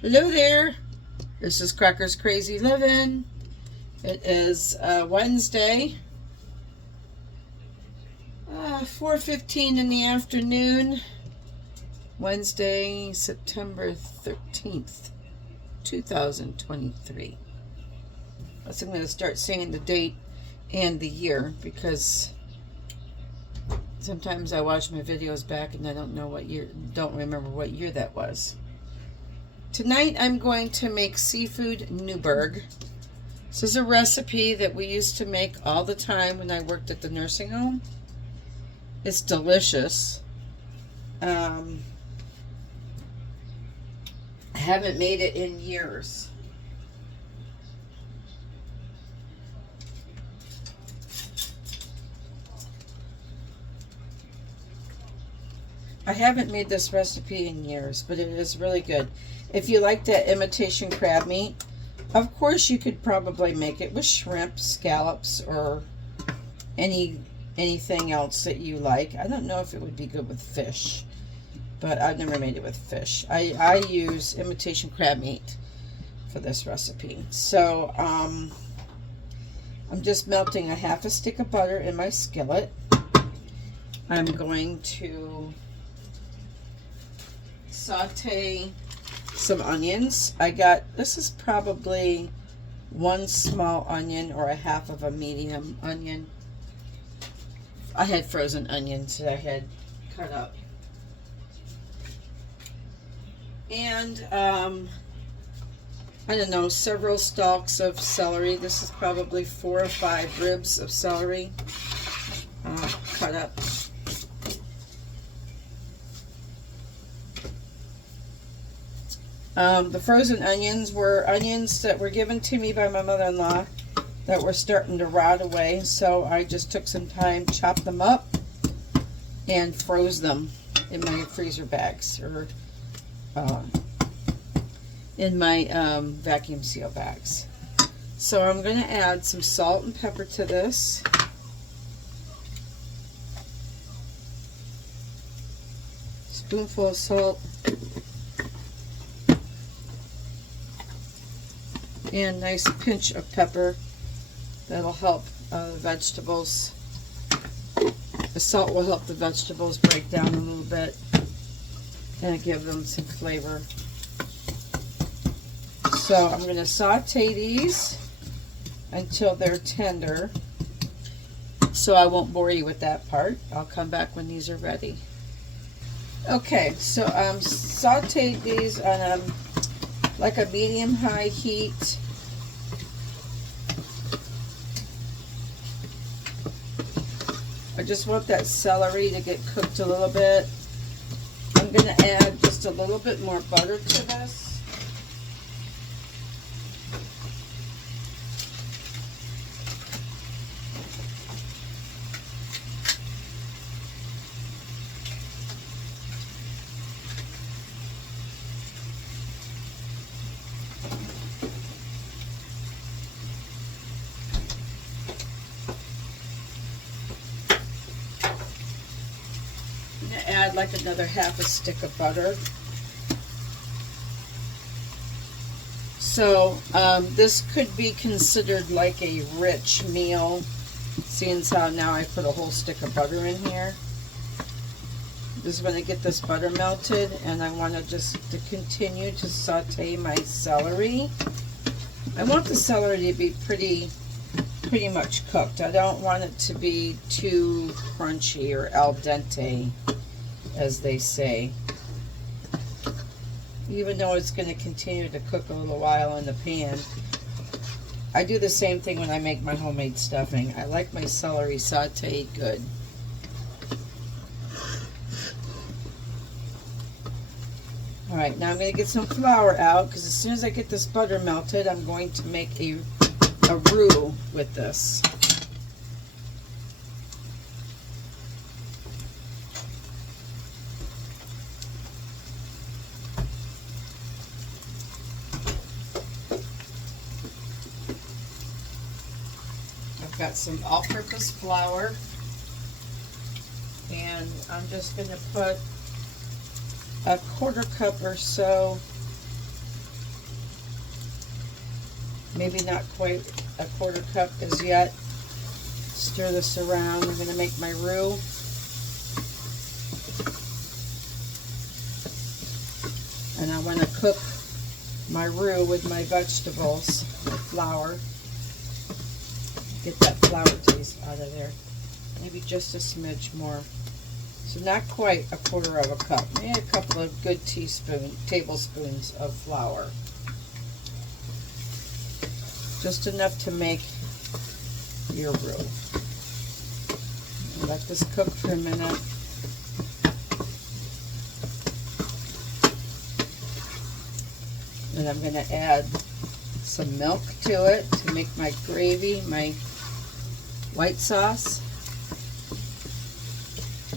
Hello there. This is Cracker's Crazy Living. It is Wednesday, 4:15 in the afternoon. Wednesday, September 13th, 2023. So I'm going to start saying the date and the year because sometimes I watch my videos back and I don't remember what year that was. Tonight I'm going to make seafood newburg. This is a recipe that we used to make all the time when I worked at the nursing home. It's delicious. I haven't made it in years. I haven't made this recipe in years, but it is really good. If you like that imitation crab meat, of course you could probably make it with shrimp, scallops, or anything else that you like. I don't know if it would be good with fish, but I've never made it with fish. I use imitation crab meat for this recipe. So I'm just melting a half a stick of butter in my skillet. I'm going to saute some onions. This is probably one small onion or a half of a medium onion. I had frozen onions that I had cut up. And I don't know, several stalks of celery. This is probably 4 or 5 ribs of celery cut up. The frozen onions were onions that were given to me by my mother-in-law that were starting to rot away, so I just took some time, chopped them up, and froze them in my freezer bags, or in my vacuum seal bags. So I'm going to add some salt and pepper to this. Spoonful of salt. And a nice pinch of pepper. That'll help the vegetables. The salt will help the vegetables break down a little bit and give them some flavor. So I'm going to saute these until they're tender. So I won't bore you with that part. I'll come back when these are ready. Okay, so sauteed these on like a medium-high heat. I just want that celery to get cooked a little bit. I'm going to add just a little bit more butter to this. Add like another half a stick of butter. So this could be considered like a rich meal, seeing how now I put a whole stick of butter in here. Just want to get this butter melted, and I want to continue to saute my celery. I want the celery to be pretty much cooked. I don't want it to be too crunchy or al dente, as they say, even though it's going to continue to cook a little while in the pan. I do the same thing when I make my homemade stuffing. I like my celery sauteed good. Alright, now I'm going to get some flour out, because as soon as I get this butter melted, I'm going to make a roux with this. Got some all-purpose flour, and I'm just going to put a 1/4 cup or so Maybe not quite a quarter cup as yet. Stir this around. I'm going to make my roux. And I want to cook my roux with my vegetables, my flour. Get that flour taste out of there. Maybe just a smidge more. So not quite a quarter of a cup. Maybe a couple of good tablespoons of flour. Just enough to make your roux. Let this cook for a minute. And I'm going to add some milk to it to make my gravy, my white sauce.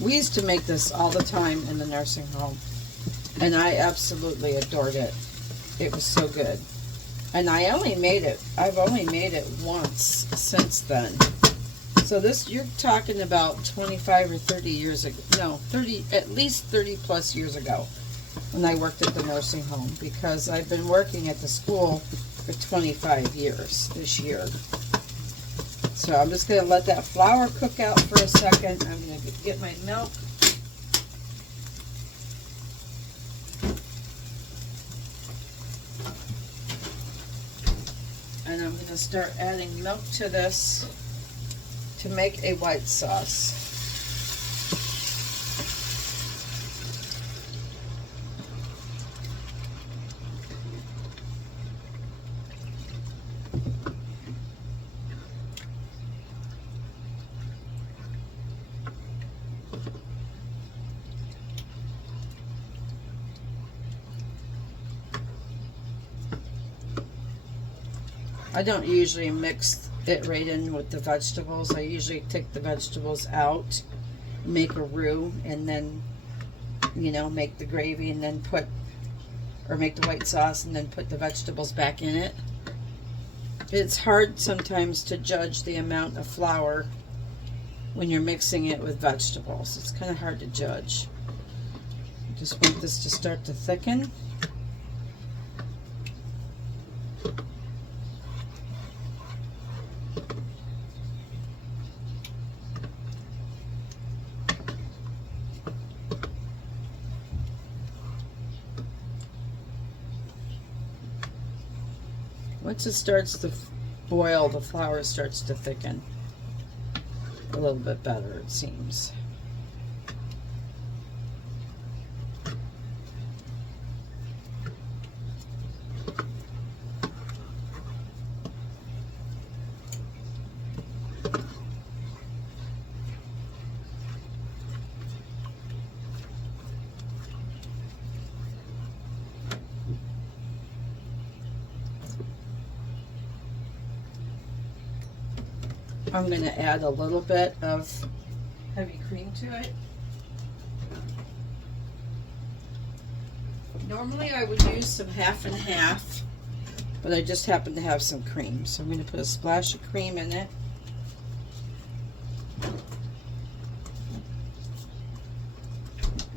We used to make this all the time in the nursing home, and I absolutely adored it. It was so good. And I've only made it once since then. So this, you're talking about 25 or 30 years ago. No, 30, at least 30 plus years ago when I worked at the nursing home, because I've been working at the school for 25 years this year. So I'm just going to let that flour cook out for a second. I'm going to get my milk. And I'm going to start adding milk to this to make a white sauce. I don't usually mix it right in with the vegetables. I usually take the vegetables out, make a roux, and then, you know, make the gravy and then make the white sauce and then put the vegetables back in it. It's hard sometimes to judge the amount of flour when you're mixing it with vegetables. It's kind of hard to judge. Just want this to start to thicken. Once it starts to boil, the flour starts to thicken a little bit better, it seems. I'm going to add a little bit of heavy cream to it. Normally I would use some half and half, but I just happen to have some cream. So I'm going to put a splash of cream in it.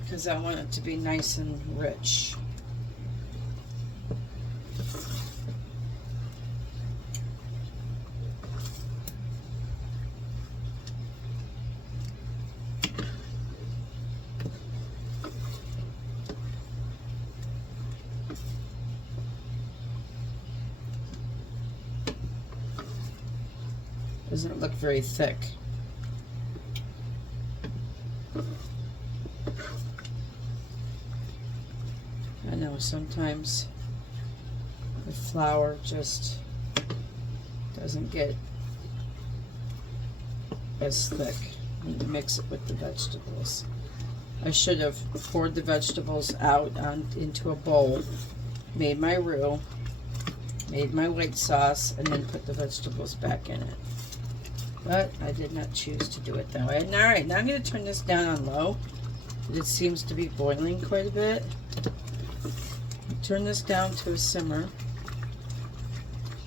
Because I want it to be nice and rich. Doesn't look very thick. I know sometimes the flour just doesn't get as thick when you mix it with the vegetables. I should have poured the vegetables out into a bowl, made my roux, made my white sauce, and then put the vegetables back in it. But I did not choose to do it that way. Alright, now I'm going to turn this down on low. It seems to be boiling quite a bit. Turn this down to a simmer.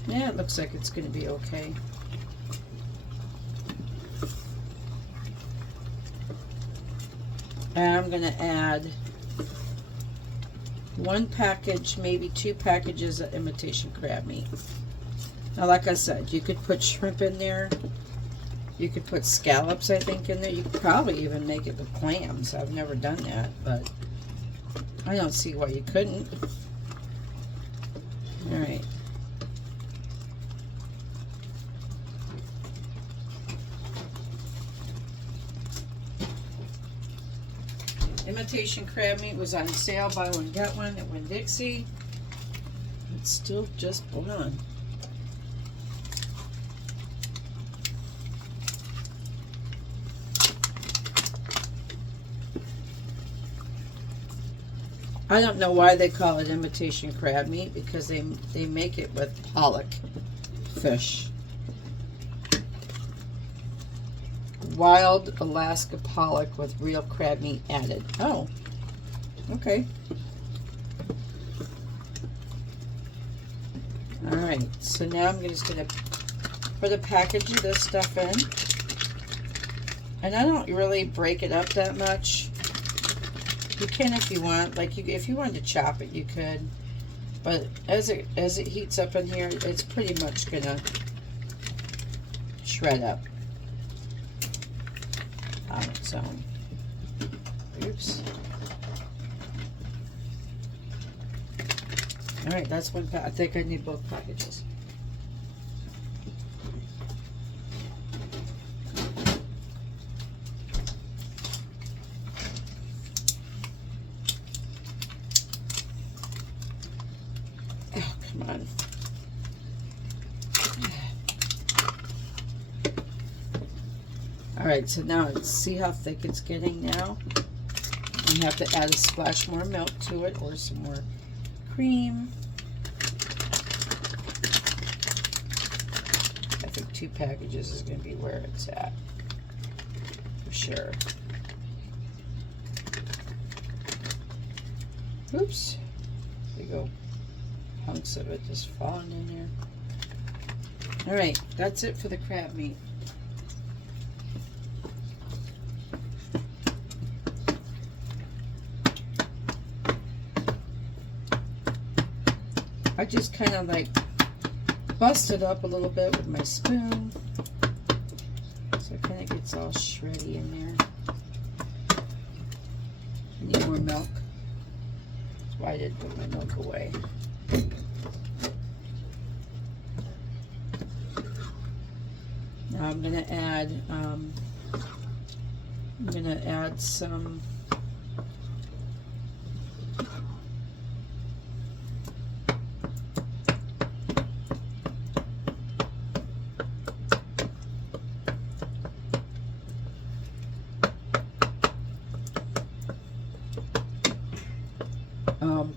Yeah, it looks like it's going to be okay. And I'm going to add 1 package, maybe 2 packages of imitation crab meat. Now, like I said, you could put shrimp in there. You could put scallops, I think, in there. You could probably even make it with clams. I've never done that, but I don't see why you couldn't. All right. Imitation crab meat was on sale. Buy one, get one at Winn-Dixie. It's still just blonde. I don't know why they call it imitation crab meat, because they make it with pollock fish. Wild Alaska pollock with real crab meat added. Oh, okay. Alright, so now I'm just going to put a package of this stuff in. And I don't really break it up that much. You can if you want, like if you wanted to chop it, you could. But as it heats up in here, it's pretty much gonna shred up on its own. Oops. All right, that's one. I think I need both packages. Alright, so now let's see how thick it's getting now. You have to add a splash more milk to it, or some more cream. I think 2 packages is going to be where it's at, for sure. Oops. There you go. Hunks of it just falling in there. Alright, that's it for the crab meat. I just kind of like bust it up a little bit with my spoon, so it kind of gets all shreddy in there. I need more milk. That's why I didn't put my milk away. Now I'm gonna add some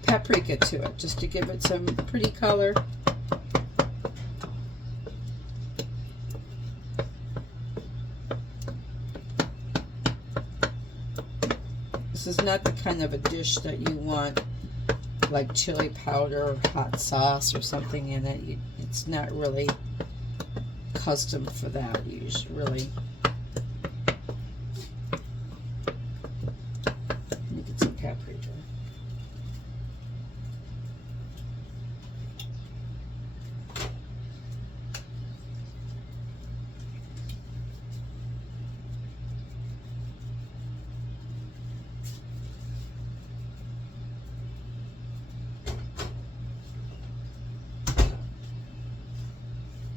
paprika to it, just to give it some pretty color. This is not the kind of a dish that you want like chili powder or hot sauce or something in it. It's not really custom for that. You should really get some paprika.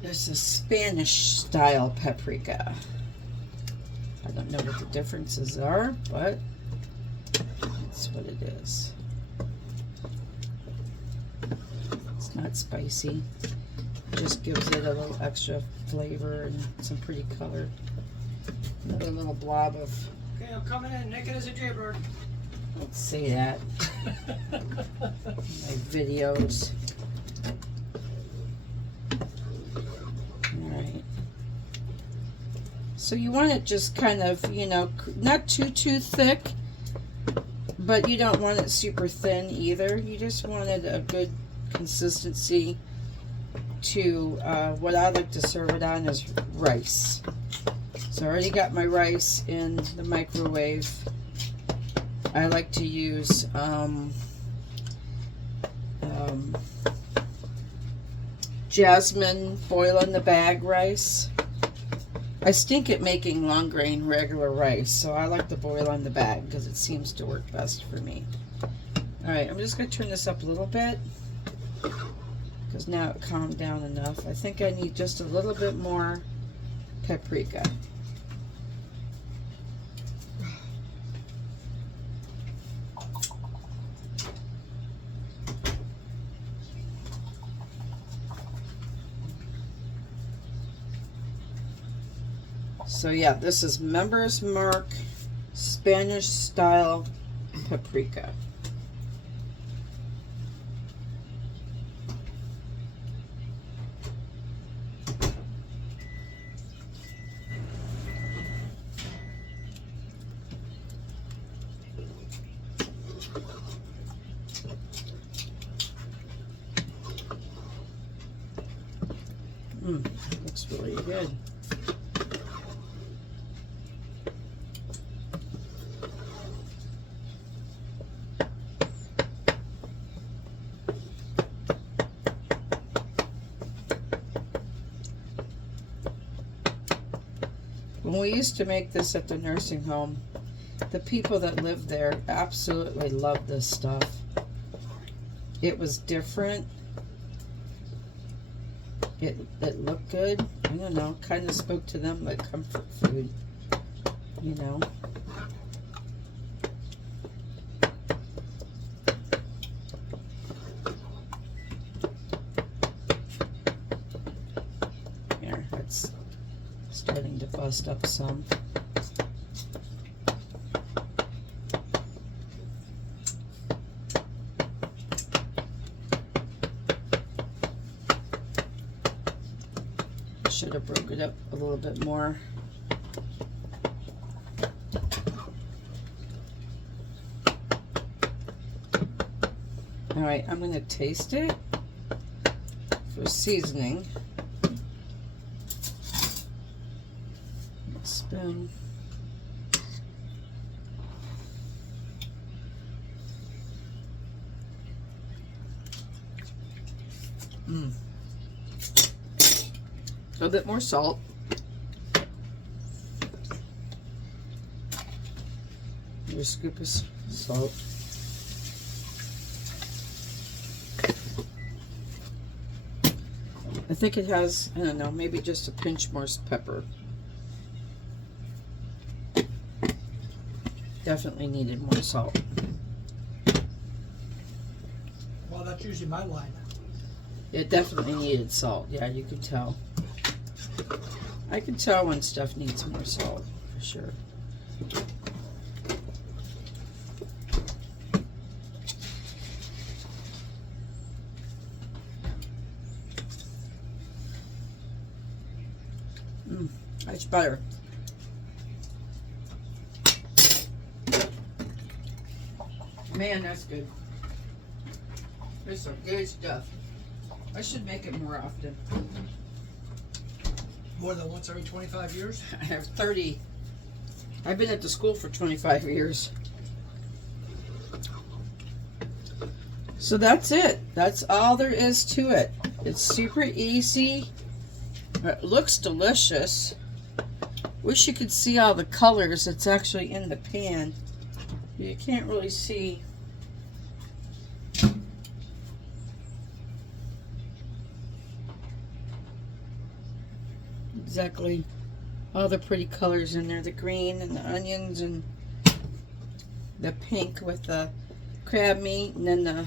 There's a Spanish style paprika. I don't know what the differences are, but that's what it is. It's not spicy. It just gives it a little extra flavor and some pretty color. Another little blob of... Okay, I'm coming in, naked as a jaybird. Let's say that. My videos. So you want it just kind of, you know, not too thick, but you don't want it super thin either. You just wanted a good consistency to, what I like to serve it on is rice. So I already got my rice in the microwave. I like to use jasmine boil in the bag rice. I stink at making long grain regular rice, so I like the boil on the bag because it seems to work best for me. Alright, I'm just going to turn this up a little bit because now it calmed down enough. I think I need just a little bit more paprika. So yeah, this is Members Mark Spanish style paprika. Looks really good. When we used to make this at the nursing home, the people that lived there absolutely loved this stuff. It was different. It looked good. I don't know, kind of spoke to them like comfort food, you know. Here, it's starting to bust up some. Should have broke it up a little bit more. All right, I'm going to taste it for seasoning. Spoon. A little bit more salt. Another scoop of salt. I think it has, I don't know, maybe just a pinch more pepper. Definitely needed more salt. Well, that's usually my line. It definitely needed salt. Yeah, you could tell. I can tell when stuff needs more salt, for sure. That's better. Man, that's good. There's some good stuff. I should make it more often. More than once every 25 years? I have 30. I've been at the school for 25 years. So that's it. That's all there is to it. It's super easy. It looks delicious. Wish you could see all the colors that's actually in the pan. You can't really see. Exactly all the pretty colors in there, the green and the onions and the pink with the crab meat, and then the,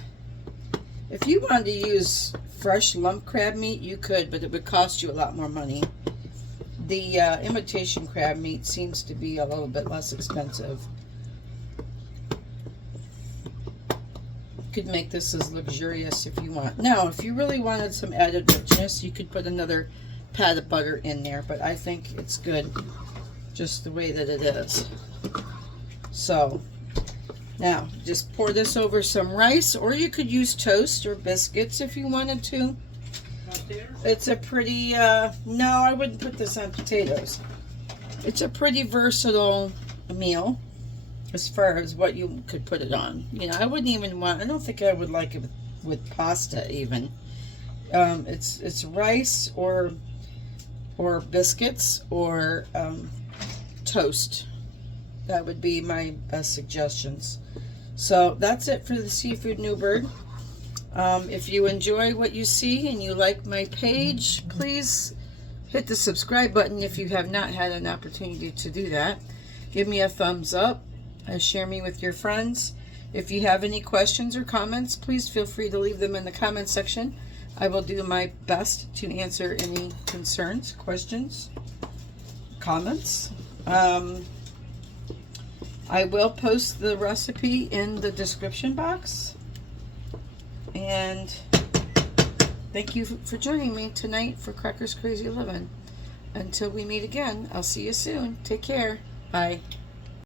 if you wanted to use fresh lump crab meat you could, but it would cost you a lot more money. The imitation crab meat seems to be a little bit less expensive. You could make this as luxurious if you want. Now if you really wanted some added richness, you could put another pat of butter in there, but I think it's good just the way that it is. So now just pour this over some rice, or you could use toast or biscuits if you wanted to. It's a pretty no, I wouldn't put this on potatoes. It's a pretty versatile meal as far as what you could put it on. You know, I wouldn't even want, I don't think I would like it with pasta even. It's rice or biscuits or toast. That would be my best suggestions. So that's it for the Seafood Newburg. If you enjoy what you see and you like my page, please hit the subscribe button if you have not had an opportunity to do that. Give me a thumbs up and share me with your friends. If you have any questions or comments, please feel free to leave them in the comment section. I will do my best to answer any concerns, questions, comments. I will post the recipe in the description box. And thank you for joining me tonight for Crackers Crazy Living. Until we meet again, I'll see you soon. Take care. Bye.